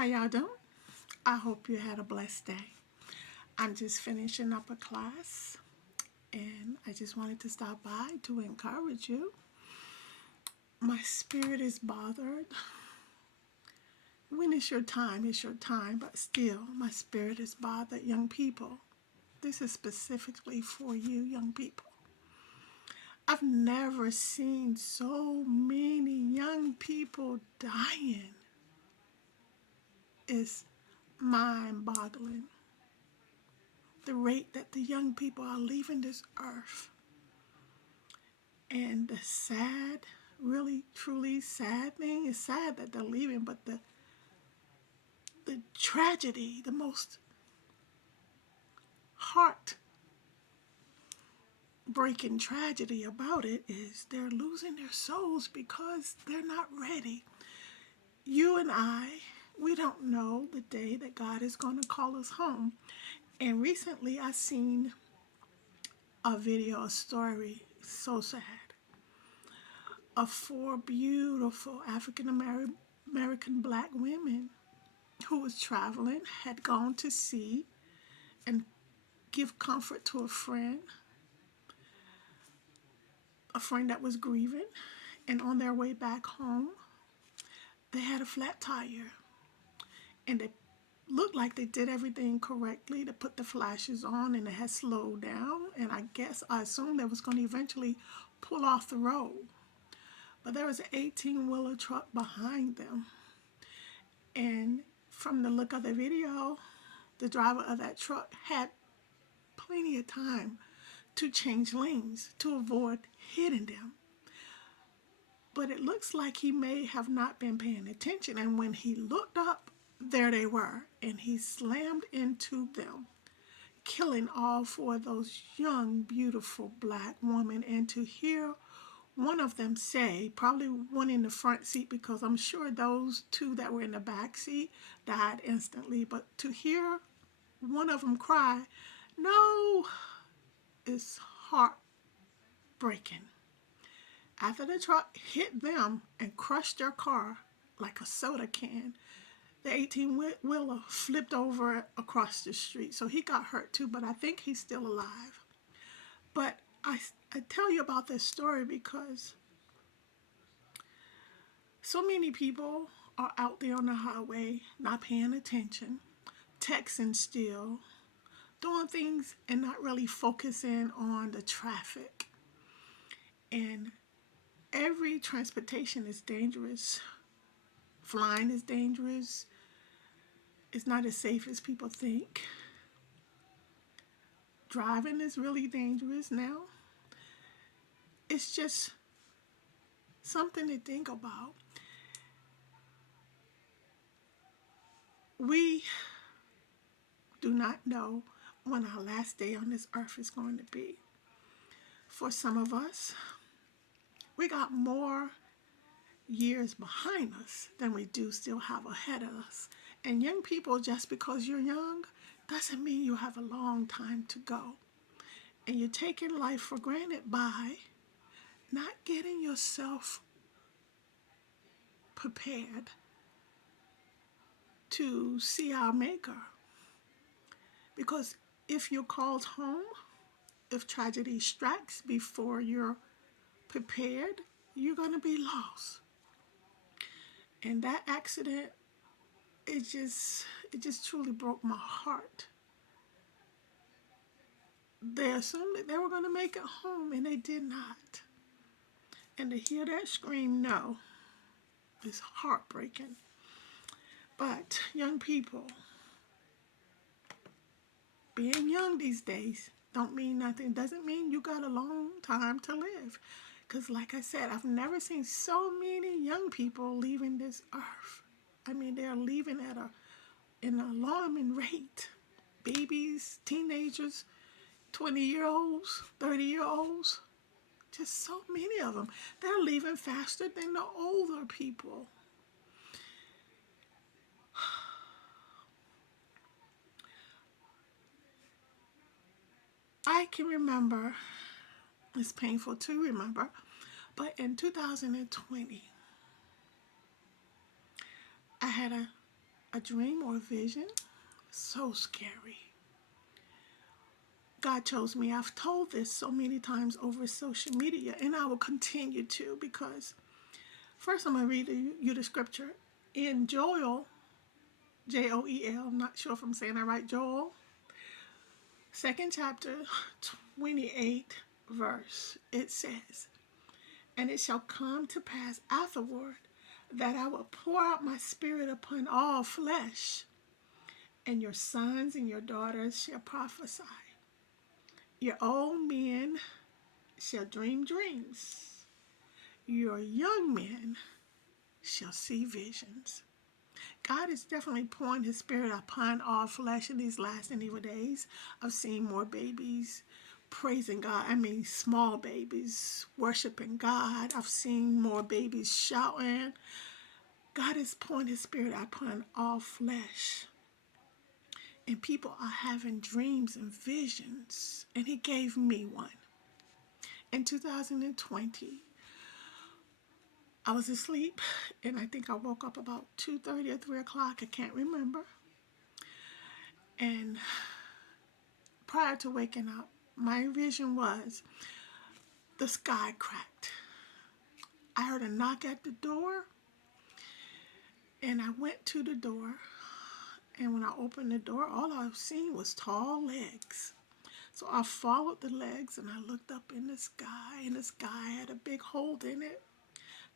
How y'all doing? I hope you had a blessed day. I'm just finishing up a class and I just wanted to stop by to encourage you. My spirit is bothered. When it's your time, it's your time, but still, my spirit is bothered. Young people, this is specifically for you, young people. I've never seen so many young people dying. It's mind boggling. The rate that the young people are leaving this earth. And the sad, really, truly sad thing is sad that they're leaving, but the tragedy, the most heart breaking tragedy about it is they're losing their souls because they're not ready. You and I, we don't know the day that God is going to call us home. And recently I seen a video, a story, so sad, of four beautiful African American black women who was traveling, had gone to sea and give comfort to a friend that was grieving, and on their way back home, they had a flat tire, and they looked like they did everything correctly to put the flashes on, and it had slowed down, and I assumed they was going to eventually pull off the road. But there was an 18-wheeler truck behind them, and from the look of the video, the driver of that truck had plenty of time to change lanes to avoid hitting them. But it looks like he may have not been paying attention, and when he looked up, there they were, and he slammed into them, killing all four of those young, beautiful black women. And to hear one of them say, probably one in the front seat, because I'm sure those two that were in the back seat died instantly, but to hear one of them cry, "No," is heartbreaking. After the truck hit them and crushed their car like a soda can, the 18-wheeler flipped over across the street. So he got hurt too, but I think he's still alive. But I tell you about this story because so many people are out there on the highway not paying attention, texting still, doing things and not really focusing on the traffic. And every transportation is dangerous. Flying is dangerous. It's not as safe as people think. Driving is really dangerous now. It's just something to think about. We do not know when our last day on this earth is going to be. For some of us, we got more years behind us than we do still have ahead of us. And young people, just because you're young, doesn't mean you have a long time to go. And you're taking life for granted by not getting yourself prepared to see our Maker. Because if you're called home, if tragedy strikes before you're prepared, you're going to be lost. And that accident, it just truly broke my heart. They assumed that they were going to make it home, and they did not. And to hear that scream, no, is heartbreaking. But young people, being young these days don't mean nothing. Doesn't mean you got a long time to live. Because like I said, I've never seen so many young people leaving this earth. I mean, they're leaving at an alarming rate. Babies, teenagers, 20-year-olds, 30-year-olds, just so many of them. They're leaving faster than the older people. I can remember, it's painful to remember, but in 2020, I had a a dream or a vision. So scary. God chose me. I've told this so many times over social media, and I will continue to, because first I'm going to read you the scripture in Joel, Joel. I'm not sure if I'm saying that right. Joel, second chapter, 28 verse. It says, "And it shall come to pass afterward that I will pour out my spirit upon all flesh, and your sons and your daughters shall prophesy. Your old men shall dream dreams. Your young men shall see visions." God is definitely pouring his spirit upon all flesh in these last and evil days. I've seen more babies praising God. I mean, small babies worshiping God. I've seen more babies shouting. God is pouring his spirit upon all flesh. And people are having dreams and visions. And he gave me one. In 2020, I was asleep, and I think I woke up about 2:30 or 3 o'clock. I can't remember. And prior to waking up, my vision was the sky cracked. I heard a knock at the door, and I went to the door. And when I opened the door, all I seen was tall legs. So I followed the legs, and I looked up in the sky, and the sky had a big hole in it.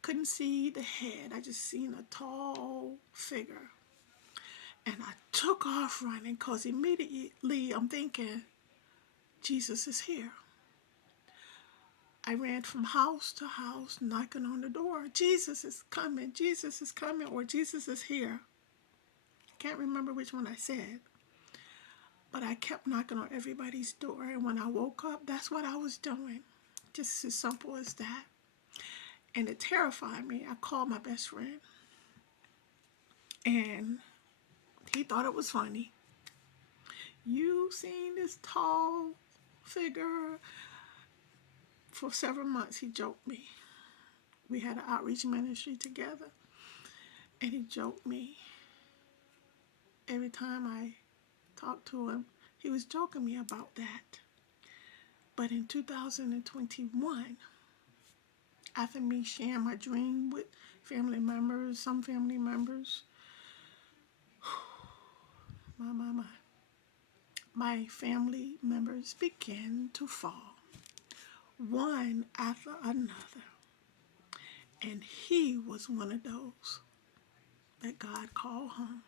Couldn't see the head. I just seen a tall figure. And I took off running, because immediately I'm thinking, Jesus is here. I ran from house to house, knocking on the door. Jesus is coming, or Jesus is here. Can't remember which one I said. But I kept knocking on everybody's door. And when I woke up, that's what I was doing. Just as simple as that. And it terrified me. I called my best friend. And he thought it was funny. "You seen this tall figure?" For several months, he joked me. We had an outreach ministry together. And he joked me. Every time I talked to him, he was joking me about that. But in 2021, after me sharing my dream with family members, some family members, my family members began to fall, one after another. And he was one of those that God called home.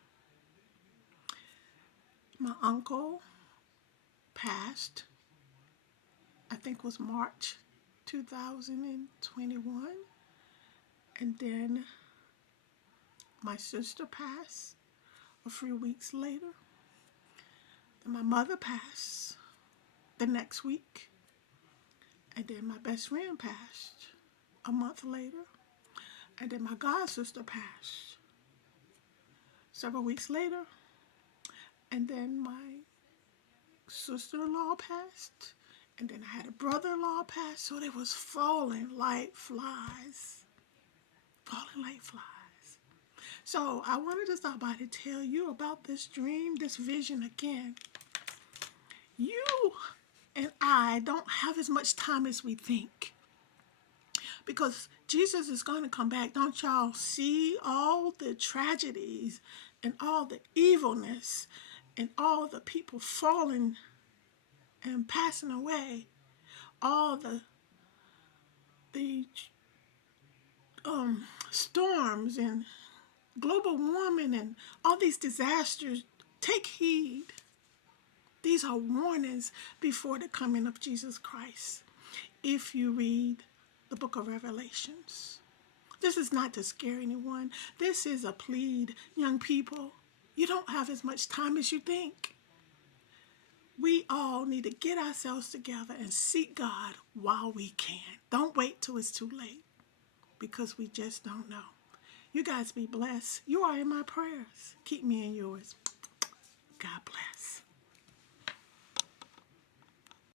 My uncle passed, I think it was March 2021. And then my sister passed a few weeks later. Then my mother passed the next week. And then my best friend passed a month later. And then my god sister passed several weeks later. And then my sister-in-law passed. And then I had a brother-in-law pass. So they was falling like flies. Falling like flies. So I wanted to stop by to tell you about this dream, this vision again. You and I don't have as much time as we think. Because Jesus is going to come back. Don't y'all see all the tragedies and all the evilness and all the people falling and passing away? All the storms and global warming and all these disasters. Take heed. These are warnings before the coming of Jesus Christ. If you read the book of Revelations, this is not to scare anyone. This is a plead. Young people, you don't have as much time as you think. We all need to get ourselves together and seek God while we can. Don't wait till it's too late, because we just don't know. You guys be blessed. You are in my prayers. Keep me in yours. God bless.